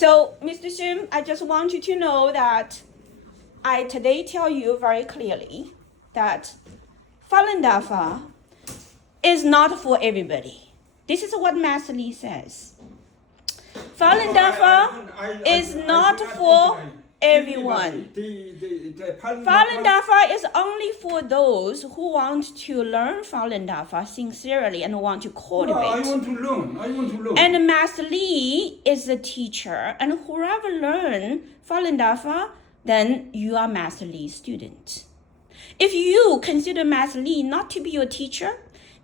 So, Mr. Shim, I just want you to know that I today tell you very clearly that Falun Dafa is not for everybody. This is what Master Lee says. Falun Dafa is not for everyone. Falun Dafa is only for those who want to learn Falun Dafa sincerely and want to cultivate. No, I want to learn. And Master Lee is a teacher, and whoever learn Falun Dafa, then you are Master Lee's student. If you consider Master Lee not to be your teacher,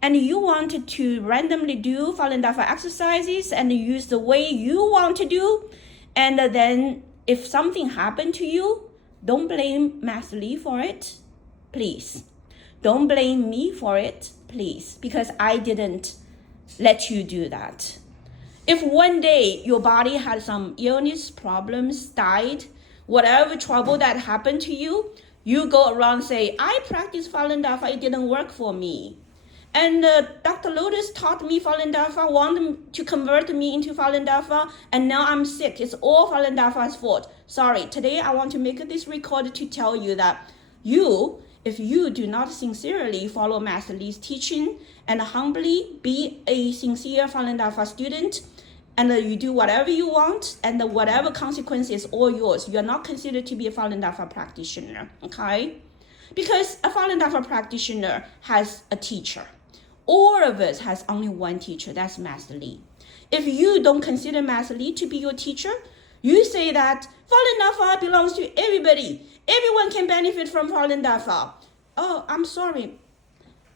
and you wanted to randomly do Falun Dafa exercises and use the way you want to do, and then if something happened to you, don't blame Master Lee for it, please. Don't blame me for it, please, because I didn't let you do that. If one day your body had some illness, problems, died, whatever trouble that happened to you, you go around and say, I practiced Falun Dafa, it didn't work for me. And Dr. Lotus taught me Falun Dafa, wanted to convert me into Falun Dafa, and now I'm sick. It's all Falun Dafa's fault. Sorry, today I want to make this record to tell you that if you do not sincerely follow Master Lee's teaching and humbly be a sincere Falun Dafa student, and you do whatever you want, and whatever consequence is all yours, you are not considered to be a Falun Dafa practitioner, okay? Because a Falun Dafa practitioner has a teacher. All of us has only one teacher, that's Master Lee. If you don't consider Master Lee to be your teacher, you say that Falun Dafa belongs to everybody. Everyone can benefit from Falun Dafa. Oh, I'm sorry.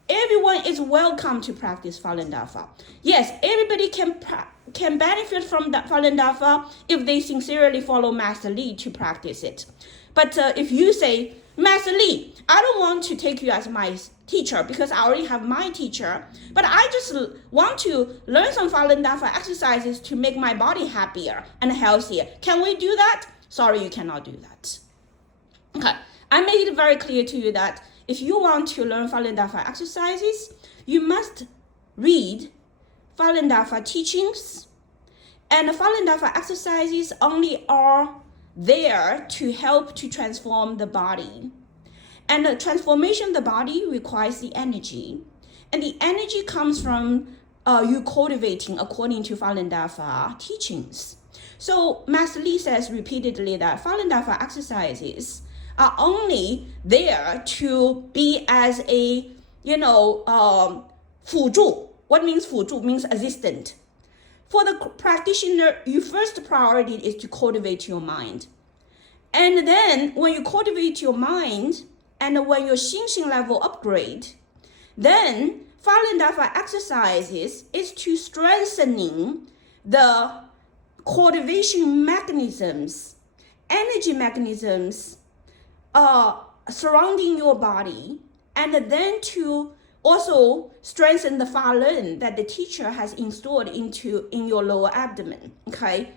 Everyone is welcome to practice Falun Dafa. Yes, everybody can benefit from that Falun Dafa if they sincerely follow Master Lee to practice it. But if you say, Master Lee, I don't want to take you as my teacher because I already have my teacher, but I just want to learn some Falun Dafa exercises to make my body happier and healthier. Can we do that? Sorry, you cannot do that. Okay, I made it very clear to you that if you want to learn Falun Dafa exercises, you must read Falun Dafa teachings, and the Falun Dafa exercises only are there to help to transform the body. And the transformation of the body requires the energy. And the energy comes from you cultivating according to Falun Dafa teachings. So Master Lee says repeatedly that Falun Dafa exercises are only there to be as a, 辅助. What means 辅助? Means assistant. For the practitioner, your first priority is to cultivate your mind. And then when you cultivate your mind, and when your Xingxing level upgrade, then Falun Dafa exercises is to strengthening the cultivation mechanisms, energy mechanisms surrounding your body, and then to also strengthen the Falun that the teacher has installed in your lower abdomen, okay?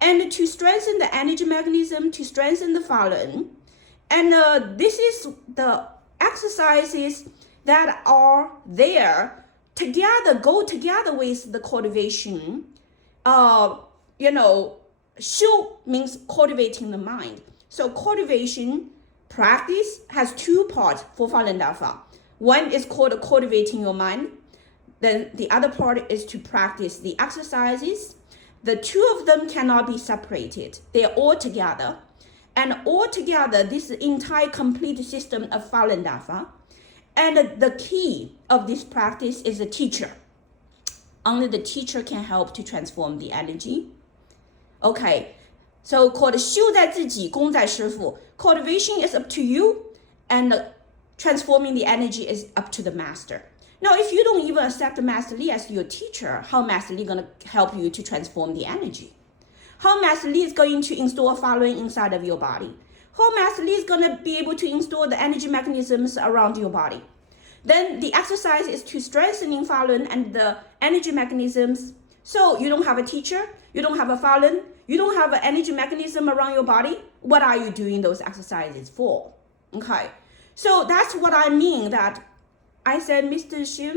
And to strengthen the energy mechanism, to strengthen the Falun. And this is the exercises that are there together, go together with the cultivation. Shu means cultivating the mind. So cultivation practice has two parts for Falun Dafa. One is called cultivating your mind. Then the other part is to practice the exercises. The two of them cannot be separated. They are all together. And all together, this entire complete system of Falun Dafa. And the key of this practice is the teacher. Only the teacher can help to transform the energy. Okay, so called 修在自己，功在师傅. Cultivation is up to you, and transforming the energy is up to the master. Now, if you don't even accept Master Lee as your teacher, how Master Lee going to help you to transform the energy? How Master Lee is going to install Falun inside of your body? How Master Lee is going to be able to install the energy mechanisms around your body? Then the exercise is to strengthening Falun and the energy mechanisms. So you don't have a teacher, you don't have a Falun, you don't have an energy mechanism around your body. What are you doing those exercises for? Okay, so that's what I mean that I said, Mr. Shim,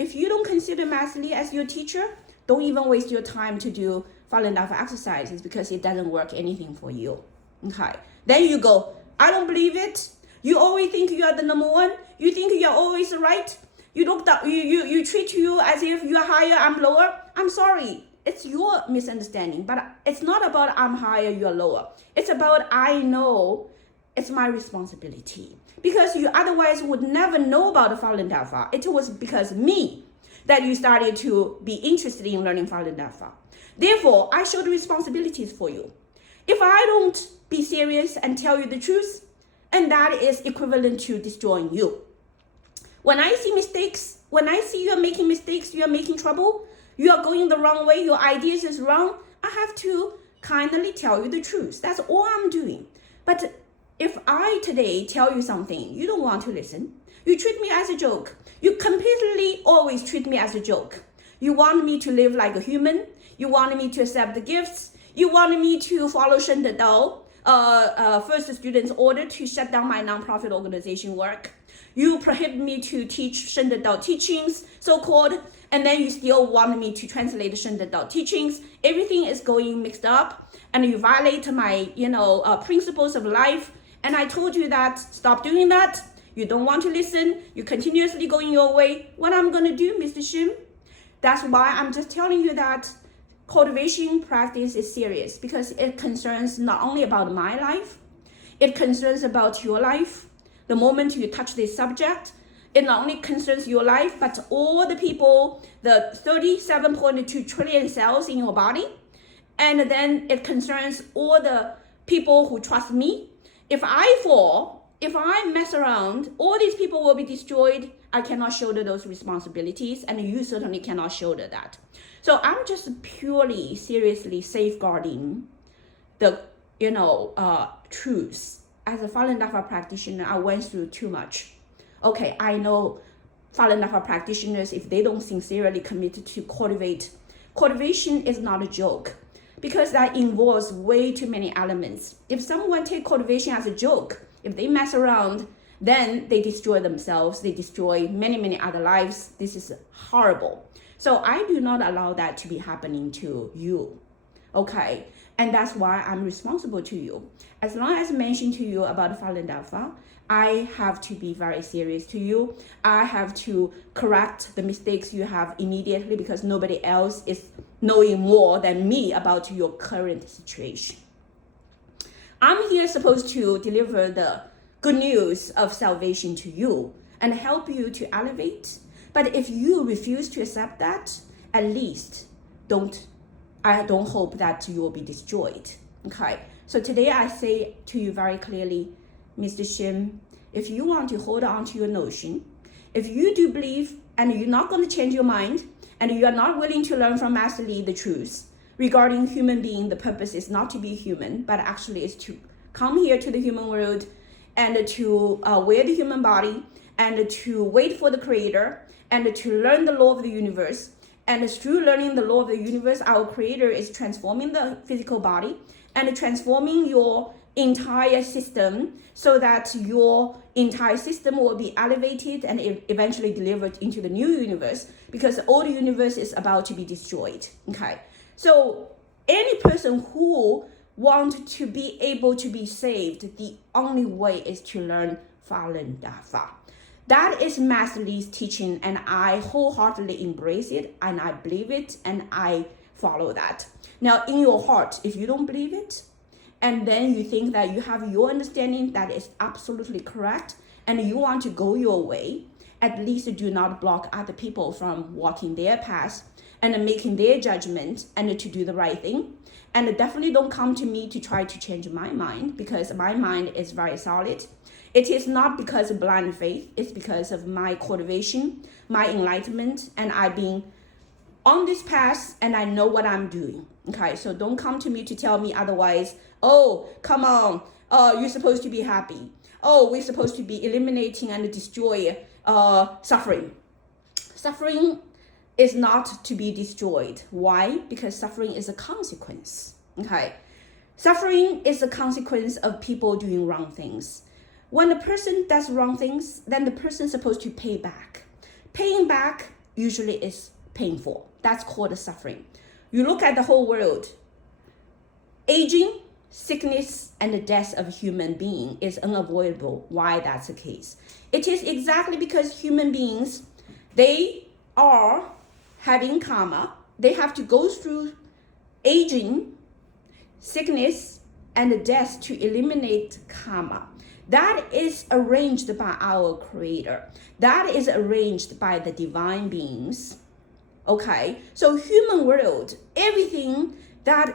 if you don't consider Master Lee as your teacher, don't even waste your time to do Falun Dafa exercises because it doesn't work anything for you. Okay. Then you go, I don't believe it. You always think you are the number one. You think you are always right. You look down, you treat you as if you are higher, I'm lower. I'm sorry. It's your misunderstanding. But it's not about I'm higher, you're lower. It's about I know it's my responsibility. Because you otherwise would never know about the Falun Dafa. It was because me that you started to be interested in learning Falun Dafa. Therefore, I show the responsibilities for you. If I don't be serious and tell you the truth, and that is equivalent to destroying you. When I see mistakes, when I see you are making mistakes, you are making trouble, you are going the wrong way, your ideas is wrong, I have to kindly tell you the truth. That's all I'm doing. But if I today tell you something, you don't want to listen. You treat me as a joke. You completely always treat me as a joke. You want me to live like a human. You want me to accept the gifts. You want me to follow Shen De Dao, first student's order to shut down my nonprofit organization work. You prohibit me to teach Shen De Dao teachings, so-called, and then you still want me to translate the Shen De Dao teachings. Everything is going mixed up, and you violate my, principles of life. And I told you that, stop doing that. You don't want to listen. You continuously going your way. What I'm going to do, Mr. Shim? That's why I'm just telling you that cultivation practice is serious, because it concerns not only about my life, it concerns about your life. The moment you touch this subject, it not only concerns your life, but all the people, the 37.2 trillion cells in your body. And then it concerns all the people who trust me. If I fall, if I mess around, all these people will be destroyed. I cannot shoulder those responsibilities, and you certainly cannot shoulder that. So I'm just purely, seriously safeguarding the, truths. As a Falun Dafa practitioner, I went through too much. Okay, I know Falun Dafa practitioners, if they don't sincerely commit to cultivation is not a joke, because that involves way too many elements. If someone take cultivation as a joke, if they mess around, then they destroy themselves, they destroy many, many other lives. This is horrible. So I do not allow that to be happening to you, okay? And that's why I'm responsible to you. As long as I mentioned to you about Falun Dafa, I have to be very serious to you. I have to correct the mistakes you have immediately, because nobody else is knowing more than me about your current situation. I'm here supposed to deliver the good news of salvation to you and help you to elevate. But if you refuse to accept that, at least I don't hope that you will be destroyed. Okay. So today I say to you very clearly, Mr. Shim, if you want to hold on to your notion, if you do believe and you're not going to change your mind, and you are not willing to learn from Master Lee the truth regarding human being, the purpose is not to be human, but actually is to come here to the human world and to wear the human body and to wait for the creator and to learn the law of the universe. And through learning the law of the universe, our creator is transforming the physical body and transforming your entire system so that your entire system will be elevated and eventually delivered into the new universe, because the old universe is about to be destroyed. Okay. So any person who wants to be able to be saved, the only way is to learn Falun Dafa. That is Master Lee's teaching, and I wholeheartedly embrace it, and I believe it, and I follow that. Now, in your heart, if you don't believe it, and then you think that you have your understanding that is absolutely correct, and you want to go your way, at least do not block other people from walking their path and making their judgment and to do the right thing. And definitely don't come to me to try to change my mind, because my mind is very solid. It is not because of blind faith, it's because of my cultivation, my enlightenment, and I've been on this path and I know what I'm doing. Okay, so don't come to me to tell me otherwise. Oh, come on. Oh, you're supposed to be happy. Oh, we're supposed to be eliminating and destroy suffering. Suffering is not to be destroyed. Why? Because suffering is a consequence. Okay, suffering is a consequence of people doing wrong things. When a person does wrong things, then the person is supposed to pay back. Paying back usually is painful. That's called suffering. You look at the whole world, aging, sickness, and the death of a human being is unavoidable. Why that's the case? It is exactly because human beings, they are having karma. They have to go through aging, sickness, and death to eliminate karma. That is arranged by our Creator. That is arranged by the divine beings. Okay, so human world, everything that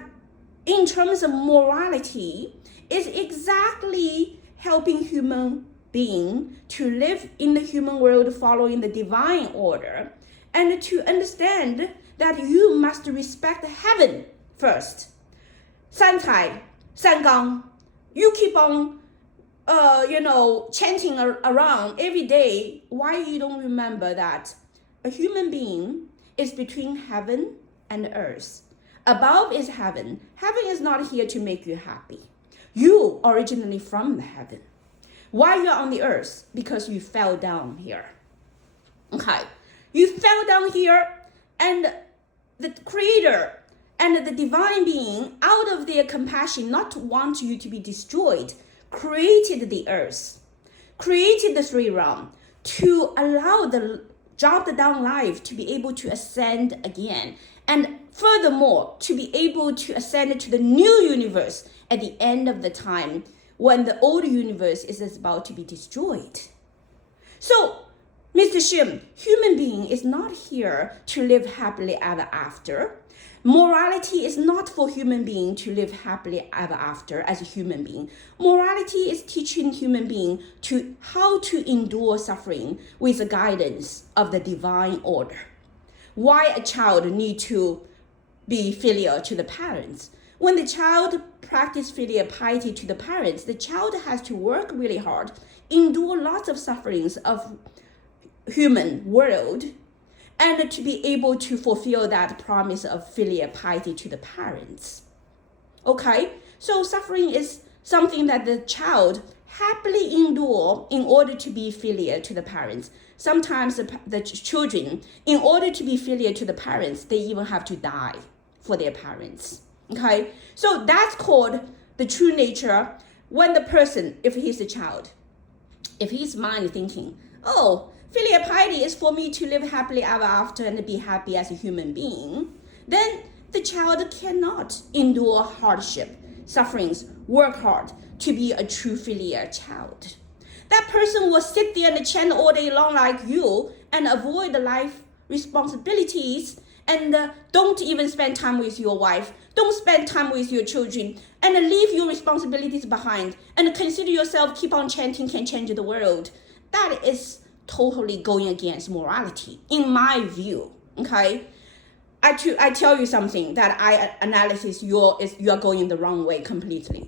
in terms of morality is exactly helping human being to live in the human world following the divine order, and to understand that you must respect heaven first. 三才, 三纲, you keep on chanting around every day. Why you don't remember that a human being is between heaven and earth? Above is heaven. Heaven is not here to make you happy. You originally from the heaven. Why you're on the earth? Because you fell down here. Okay, you fell down here, and the Creator and the divine being, out of their compassion, not to want you to be destroyed, created the earth, created the three realm to allow the dropped down life to be able to ascend again, and furthermore to be able to ascend to the new universe at the end of the time when the old universe is about to be destroyed. So, Mr. Shim, human being is not here to live happily ever after. Morality is not for human being to live happily ever after as a human being. Morality is teaching human being to how to endure suffering with the guidance of the divine order. Why a child need to be filial to the parents? When the child practices filial piety to the parents, the child has to work really hard, endure lots of sufferings of human world, and to be able to fulfill that promise of filial piety to the parents. Okay, so suffering is something that the child happily endure in order to be filial to the parents. Sometimes the children, in order to be filial to the parents, they even have to die for their parents. Okay, so that's called the true nature. When the person, if he's a child, if his mind thinking, oh, filial piety is for me to live happily ever after and be happy as a human being, then the child cannot endure hardship, sufferings, work hard to be a true filial child. That person will sit there and chant all day long like you and avoid the life responsibilities, and don't even spend time with your wife, don't spend time with your children, and leave your responsibilities behind, and consider yourself keep on chanting can change the world. That is totally going against morality, in my view. Okay, I tell you something that I analysis you're going the wrong way completely.